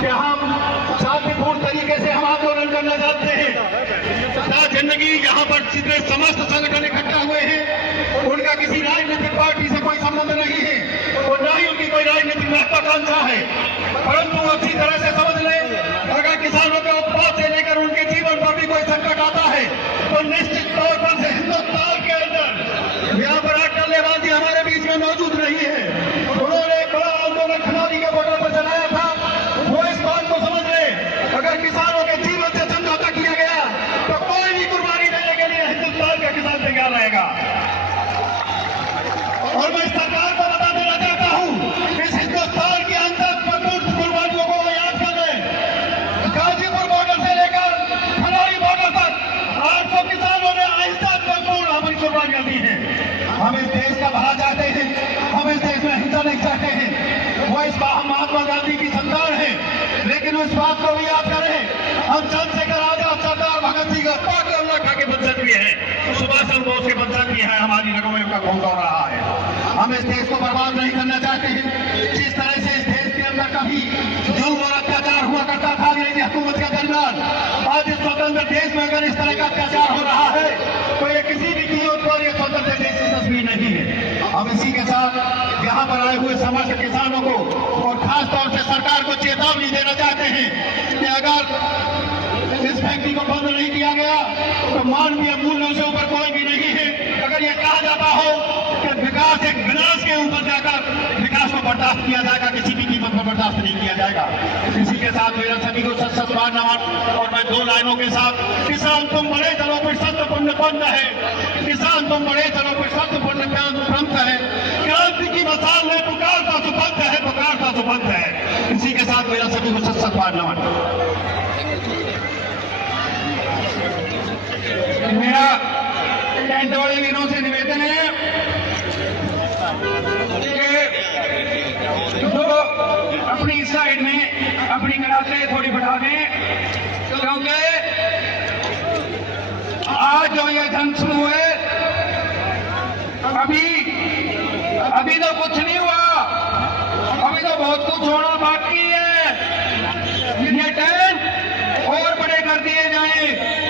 कि हम शांतिपूर्ण तरीके से हम आंदोलन करना चाहते हैं। जिंदगी यहाँ पर जितने समस्त संगठन इकट्ठा हुए हैं उनका किसी राजनीतिक पार्टी से कोई संबंध नहीं है और न ही उनकी कोई राजनीतिक महत्वाकांक्षा है, परंतु अच्छी तरह से समझ लें, अगर किसानों के उत्पाद से लेकर उनके जीवन पर भी कोई संकट आता है तो निश्चित तौर पर से हिंदुस्तान के अंदर यहाँ पर टल्लेबाजी हमारे बीच में मौजूद नहीं है। उन्होंने एक बड़ा आंदोलन खिलाड़ी के बॉर्डर पर चलाया था, वो इस बात को समझ ले, अगर किसानों के जीवन से समझौता किया गया तो कोई भी कुर्बानी देने के लिए हिंदुस्तान का किसान तैयार रहेगा। और मैं सरकार को बता देना चाहता हूं, इस हिंदुस्तान के अंदर कुर्बानियों को याद कर ले, गाजीपुर बॉर्डर से लेकर खलारी बॉर्डर तक 800 किसानों ने आहिस्ता पूर्ण अपनी कुर्बानियां दी हैं। हम इस देश का भला चाहते हैं, हम इस देश में हिंसा नहीं चाहते हैं। वो इस बात महात्मा गांधी की संतान है, लेकिन उस बात को भी याद करें, हम चंद्रशेखर आजाद, सरदार भगत सिंह का खा के बंधन भी है, सुभाष चंद्र बोस के बंधन भी है, हमारी रगों में खून दौड़ रहा है। हम इस देश को बर्बाद नहीं करना चाहते हैं। जिस तरह से इस देश के अंदर कभी जुल्म और अत्याचार हुआ करता था अंग्रेजी हुकूमत के दरमियान, आज इस स्वतंत्र देश में अगर इस तरह का अत्याचार हो रहा है तो ये किसी भी कीमत पर यह स्वतंत्र देश की तस्वीर नहीं है। हम इसी के साथ यहाँ पर आए हुए समस्त किसानों को और खास तौर से सरकार को चेतावनी देना चाहते हैं कि अगर इस फैक्ट्री को बंद नहीं किया गया तो मानवीय मूल्यों से ऊपर कोई भी नहीं है। अगर यह कहा जाता हो कि विकास एक विनाश के ऊपर जाकर विकास को बर्दाश्त किया जाएगा, किसी भी कीमत पर बर्दाश्त नहीं किया जाएगा। इसी के साथ मेरा सभी को सत सत नमन। और मैं 2 लाइनों के साथ, किसान तुम बड़े चलो पर सत्य पुण्य पंथ है, किसान तुम बड़े चलो पर सत्य पुण्य पंथ है, क्रांति की मसाल है, पुकार का सुपंथ है, पुकार का सुपंथ है। इसी के साथ मेरा सभी को सत सत नमन। मेरा टेंट वाले वीरों से निवेदन है कि तो अपनी साइड में अपनी ग्लासे थोड़ी बढ़ा दें, क्योंकि आज जो ये जंग शुरू है अभी तो कुछ नहीं हुआ, अभी तो बहुत कुछ होना बाकी है। ये टेंट और बड़े कर दिए जाएं।